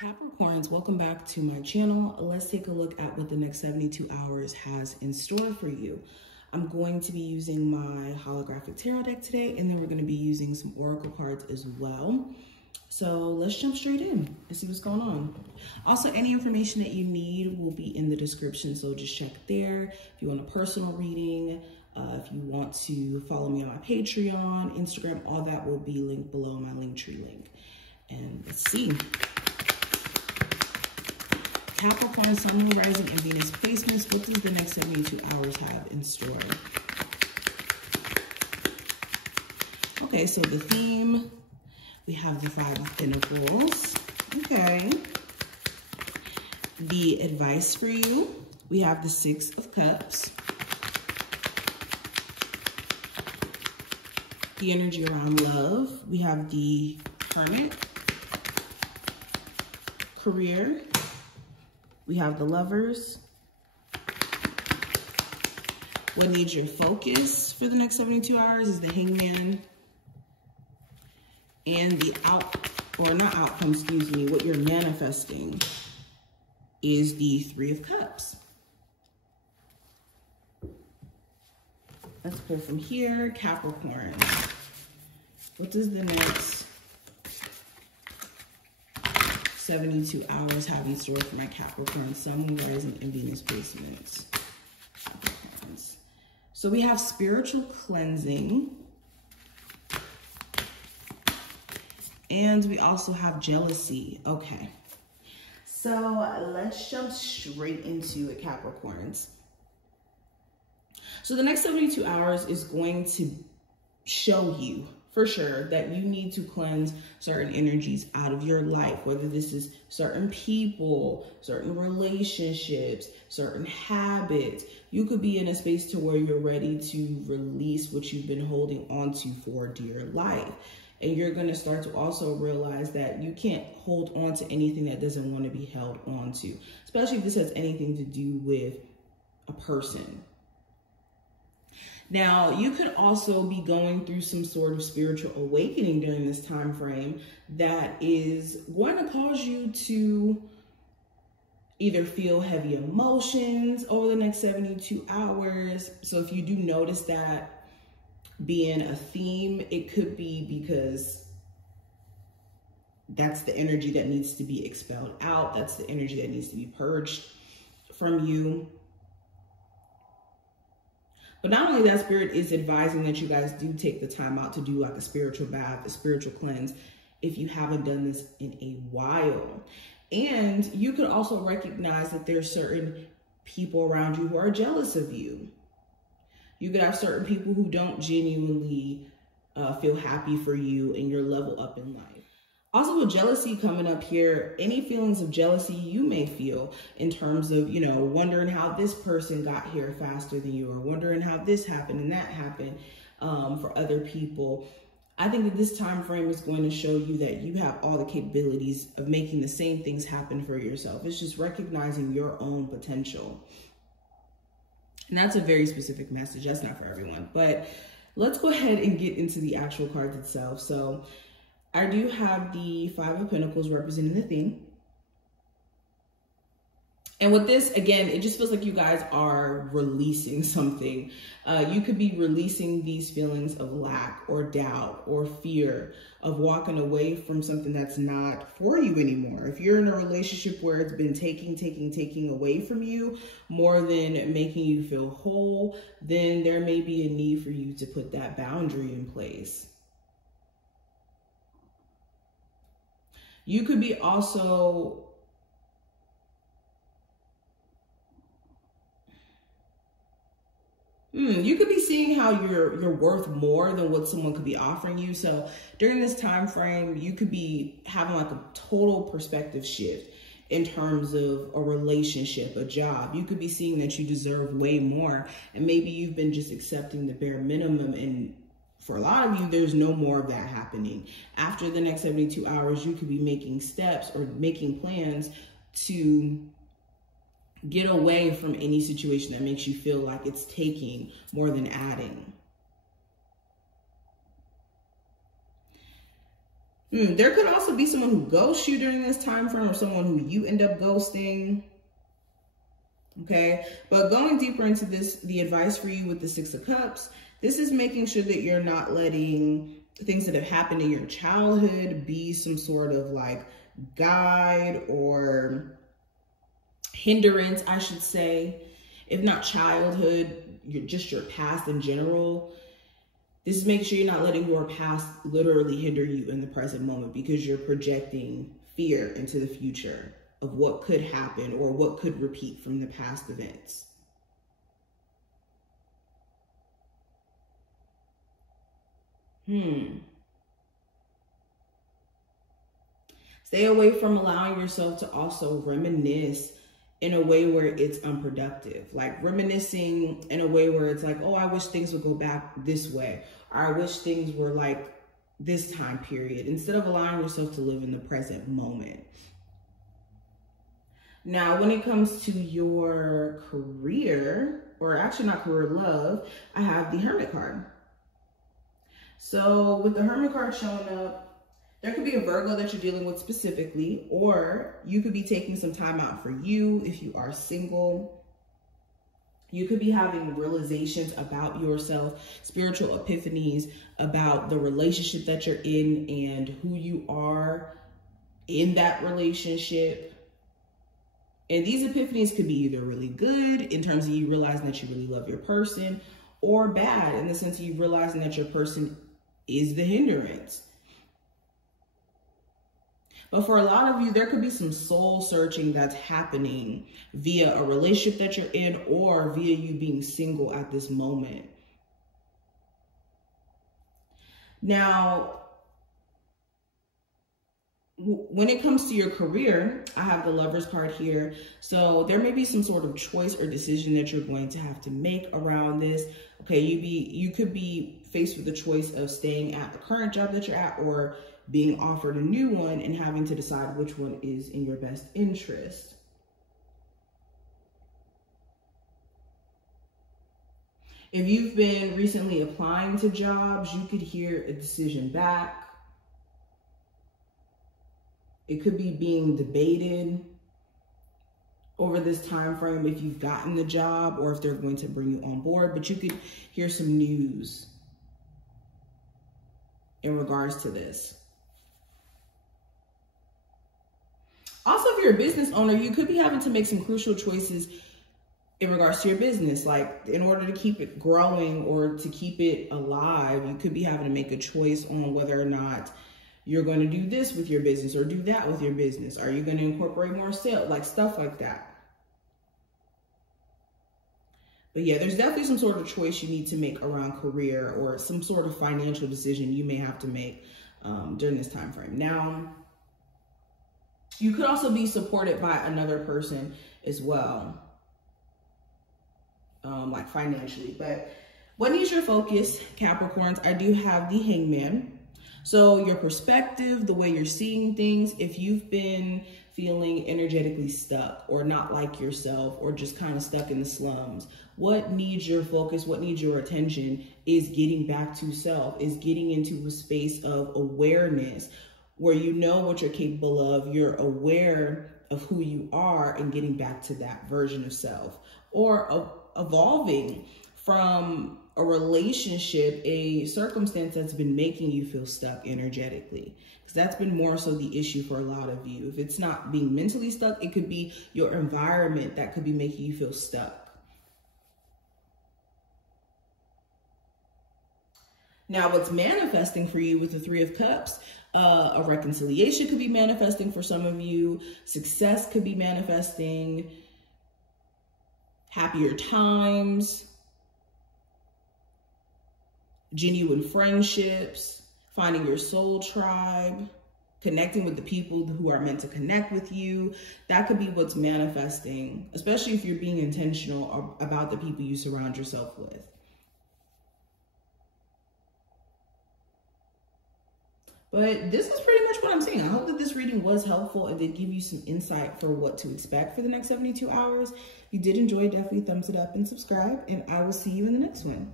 Capricorns, welcome back to my channel. Let's take a look at what the next 72 hours has in store for you. I'm going to be using my holographic tarot deck today, and then we're going to be using some oracle cards as well. So let's jump straight in and see what's going on. Also, any information that you need will be in the description, so just check there. If you want a personal reading, if you want to follow me on my Patreon, Instagram, all that will be linked below my Linktree link. And let's see. Capricorn, Sun, Moon, Rising, and Venus placements. What does the next 72 hours have in store? Okay, so the theme, we have the Five of Pentacles. Okay. The advice for you, we have the Six of Cups. The energy around love, we have the Hermit. Career, we have the Lovers. What needs your focus for the next 72 hours is the Hangman. And the what you're manifesting is the Three of Cups. Let's pull from here. Capricorn, what does the next 72 hours have in store for my Capricorn, Sun, Moon, Rising, and Venus placements? So we have spiritual cleansing. And we also have jealousy. Okay. So let's jump straight into it, Capricorns. So the next 72 hours is going to show you for sure that you need to cleanse certain energies out of your life, whether this is certain people, certain relationships, certain habits. You could be in a space to where you're ready to release what you've been holding on to for dear life. And you're going to start to also realize that you can't hold on to anything that doesn't want to be held on to, especially if this has anything to do with a person. Now, you could also be going through some sort of spiritual awakening during this time frame that is going to cause you to either feel heavy emotions over the next 72 hours. So if you do notice that being a theme, it could be because that's the energy that needs to be expelled out. That's the energy that needs to be purged from you. But not only that, Spirit is advising that you guys do take the time out to do like a spiritual bath, a spiritual cleanse, if you haven't done this in a while. And you could also recognize that there's certain people around you who are jealous of you. You could have certain people who don't genuinely feel happy for you and your level up in life. Also, with jealousy coming up here, any feelings of jealousy you may feel in terms of, you know, wondering how this person got here faster than you, or wondering how this happened and that happened for other people. I think that this time frame is going to show you that you have all the capabilities of making the same things happen for yourself. It's just recognizing your own potential. And that's a very specific message. That's not for everyone. But let's go ahead and get into the actual cards itself. So I do have the Five of Pentacles representing the theme. And with this, again, it just feels like you guys are releasing something. You could be releasing these feelings of lack or doubt or fear of walking away from something that's not for you anymore. If you're in a relationship where it's been taking away from you more than making you feel whole, then there may be a need for you to put that boundary in place. You could be also you could be seeing how you're worth more than what someone could be offering you. So during this time frame, you could be having like a total perspective shift in terms of a relationship, a job. You could be seeing that you deserve way more, and maybe you've been just accepting the bare minimum, and for a lot of you, there's no more of that happening. After the next 72 hours, you could be making steps or making plans to get away from any situation that makes you feel like it's taking more than adding. There could also be someone who ghosts you during this time frame, or someone who you end up ghosting. Okay, but going deeper into this, the advice for you with the Six of Cups, this is making sure that you're not letting things that have happened in your childhood be some sort of like guide or hindrance, I should say. If not childhood, just your past in general. This is making sure you're not letting your past literally hinder you in the present moment, because you're projecting fear into the future of what could happen or what could repeat from the past events. Stay away from allowing yourself to also reminisce in a way where it's unproductive. Like reminiscing in a way where it's like, oh, I wish things would go back this way, or I wish things were like this time period, instead of allowing yourself to live in the present moment. Now, when it comes to your career, or actually not career, love, I have the Hermit card. So with the Hermit card showing up, there could be a Virgo that you're dealing with specifically, or you could be taking some time out for you if you are single. You could be having realizations about yourself, spiritual epiphanies about the relationship that you're in and who you are in that relationship. And these epiphanies could be either really good in terms of you realizing that you really love your person, or bad in the sense of you realizing that your person is the hindrance. But for a lot of you, there could be some soul searching that's happening via a relationship that you're in, or via you being single at this moment. Now, when it comes to your career, I have the Lovers card here. So there may be some sort of choice or decision that you're going to have to make around this. Okay, you could be faced with the choice of staying at the current job that you're at, or being offered a new one and having to decide which one is in your best interest. If you've been recently applying to jobs, you could hear a decision back. It could be being debated over this time frame if you've gotten the job or if they're going to bring you on board, but you could hear some news in regards to this. Also, if you're a business owner, you could be having to make some crucial choices in regards to your business. Like, in order to keep it growing or to keep it alive, you could be having to make a choice on whether or not you're going to do this with your business or do that with your business. Are you going to incorporate more sales? Like stuff like that. But yeah, there's definitely some sort of choice you need to make around career, or some sort of financial decision you may have to make during this time frame. Now, you could also be supported by another person as well, like financially. But what needs your focus, Capricorns? I do have the Hangman. So your perspective, the way you're seeing things, if you've been feeling energetically stuck or not like yourself, or just kind of stuck in the slums, what needs your focus, what needs your attention is getting back to self, is getting into a space of awareness where you know what you're capable of, you're aware of who you are, and getting back to that version of self, or evolving from a relationship, a circumstance that's been making you feel stuck energetically. Because that's been more so the issue for a lot of you. If it's not being mentally stuck, it could be your environment that could be making you feel stuck. Now, what's manifesting for you with the Three of Cups, a reconciliation could be manifesting for some of you. Success could be manifesting. Happier times. Genuine friendships. Finding your soul tribe. Connecting with the people who are meant to connect with you. That could be what's manifesting, especially if you're being intentional about the people you surround yourself with. But this is pretty much what I'm saying. I hope that this reading was helpful and did give you some insight for what to expect for the next 72 hours. If you did enjoy, definitely thumbs it up and subscribe, and I will see you in the next one.